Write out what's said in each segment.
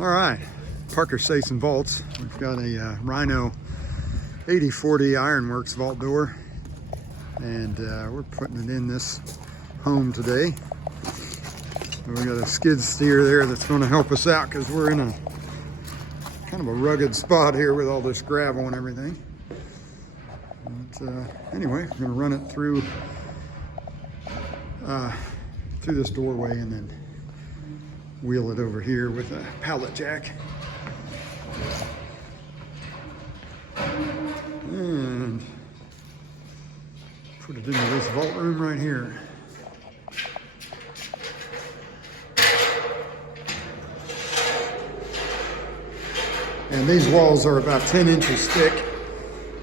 All right, Parker Safes and Vaults. We've got a Rhino 8040 Ironworks vault door, and we're putting it in this home today. So we got a skid steer there that's going to help us out because we're in a kind of a rugged spot here with all this gravel and everything. But anyway, we're going to run it through this doorway and then wheel it over here with a pallet jack. And put it into this vault room right here. And these walls are about 10 inches thick,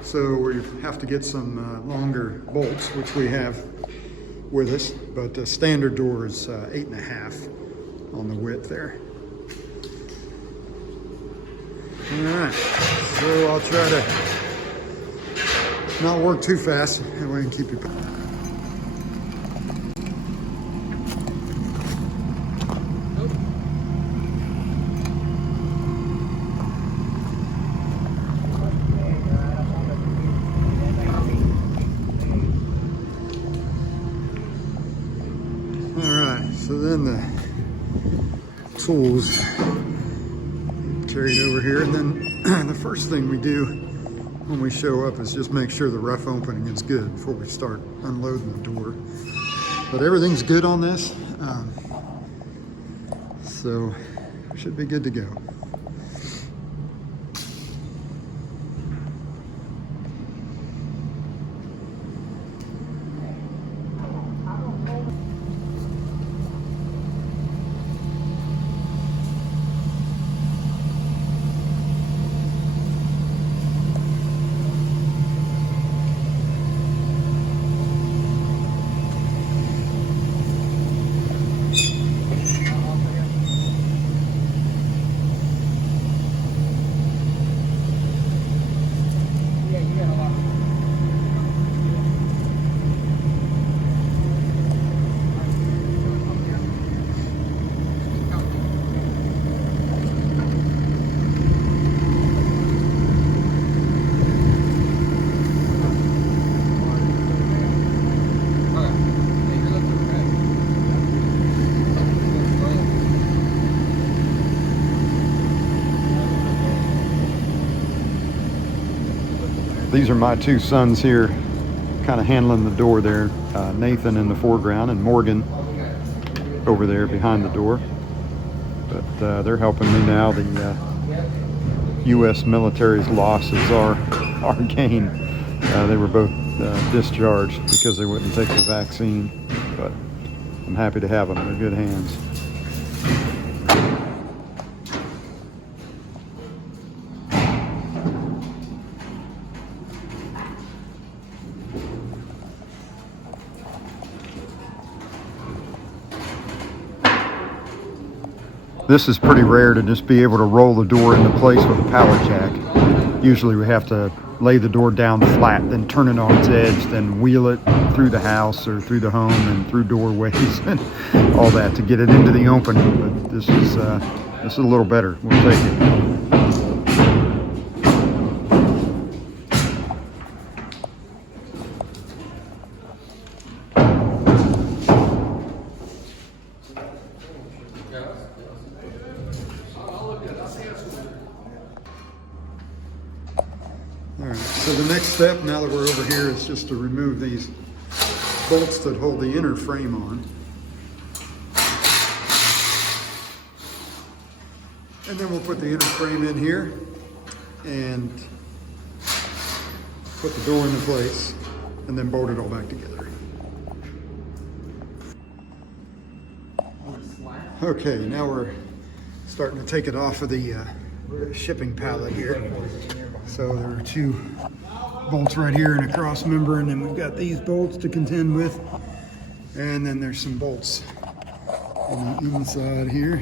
so we have to get some longer bolts, which we have with us, but the standard door is 8.5 on the width there. All right, so I'll try to not work too fast, that way I can keep you. All right, so then the tools carried over here, and then the first thing we do when we show up is just make sure the rough opening is good before we start unloading the door. But everything's good on this, so we should be good to go. These are my two sons here, kind of handling the door there. Nathan in the foreground and Morgan over there behind the door. But they're helping me now. The U.S. military's losses are our gain. They were both discharged because they wouldn't take the vaccine. But I'm happy to have them. They're good hands. This is pretty rare to just be able to roll the door into place with a pallet jack. Usually we have to lay the door down flat, then turn it on its edge, then wheel it through the house or through the home and through doorways and all that to get it into the opening. But this is a little better. We'll take it. All right, so the next step, now that we're over here, is just to remove these bolts that hold the inner frame on. And then we'll put the inner frame in here and put the door into place and then bolt it all back together. Okay, now we're starting to take it off of the shipping pallet here. So there are two bolts right here and a cross member, and then we've got these bolts to contend with, and then there's some bolts on the inside here.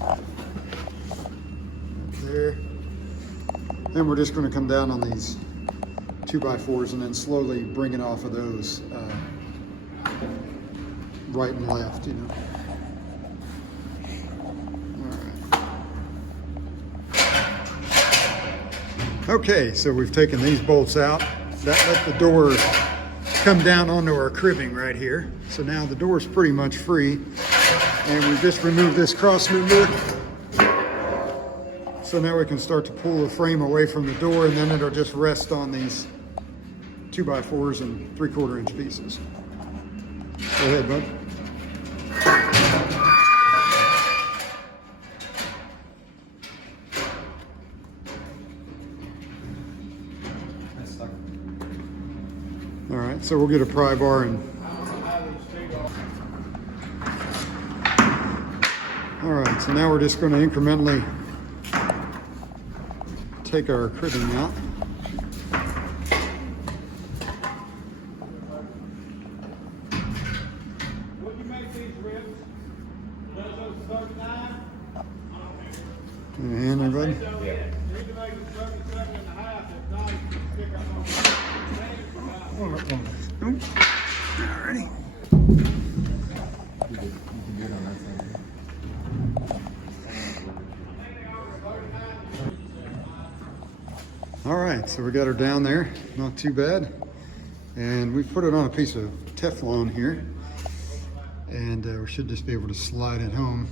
Up there. Then we're just going to come down on these 2x4s and then slowly bring it off of those right and left, you know. All right. Okay, so we've taken these bolts out. That let the door come down onto our cribbing right here. So now the door's pretty much free. And we just removed this cross member. So now we can start to pull the frame away from the door, and then it'll just rest on these 2x4s and 3/4 inch pieces. Go ahead, bud. All right, so we'll get a pry bar and. All right, so now we're just going to incrementally take our cribbing out. Would you make these ribs? Does those 39? And everybody? Yeah. You need to make it 37 and a half. If not, you can stick up on the Alrighty. All right, so we got her down there, not too bad. And we put it on a piece of Teflon here. And we should just be able to slide it home.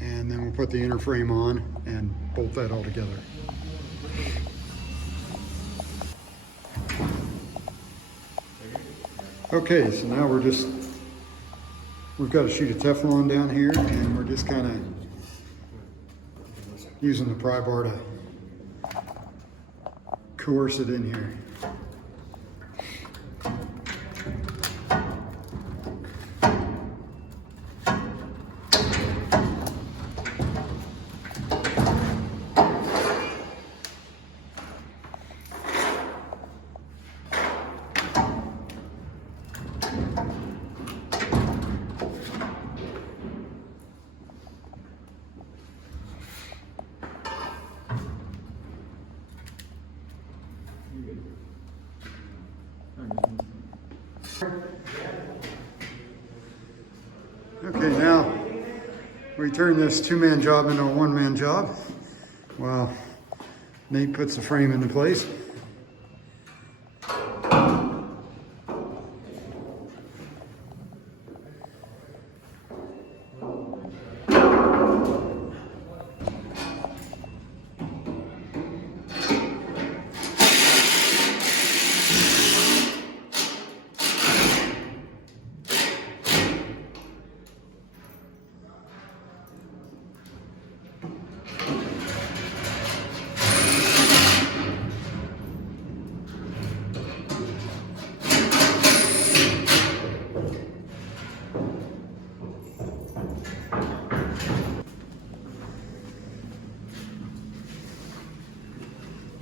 And then we'll put the inner frame on and bolt that all together. Okay, so now we've got a sheet of Teflon down here, and we're just kind of using the pry bar to coerce it in here. Okay, now we turn this two-man job into a one-man job while Nate puts the frame into place.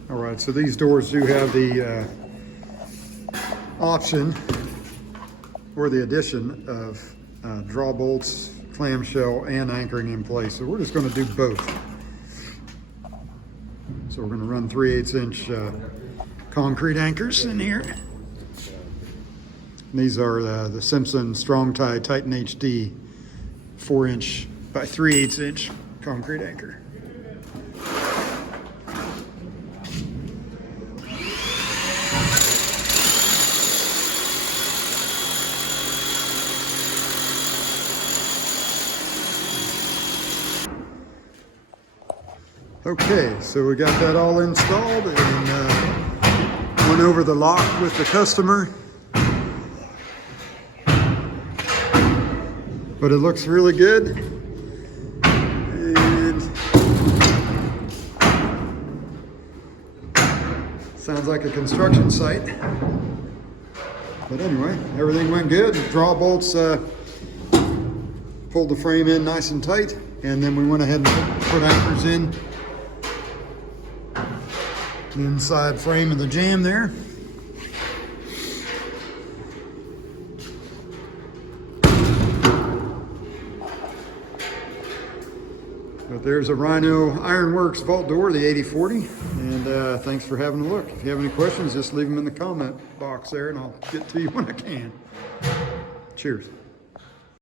All right, so these doors do have the option or the addition of draw bolts, clamshell, and anchoring in place. So we're just going to do both. So we're going to run 3/8 inch concrete anchors in here. And these are the Simpson Strong Tie Titan HD 4" by 3/8 inch concrete anchor. Okay, so we got that all installed and went over the lock with the customer. But it looks really good. And sounds like a construction site. But anyway, everything went good. Draw bolts pulled the frame in nice and tight, and then we went ahead and put anchors in the inside frame of the jamb there. But there's a Rhino Ironworks vault door, the 8040, and thanks for having a look. If you have any questions, just leave them in the comment box there, and I'll get to you when I can. Cheers.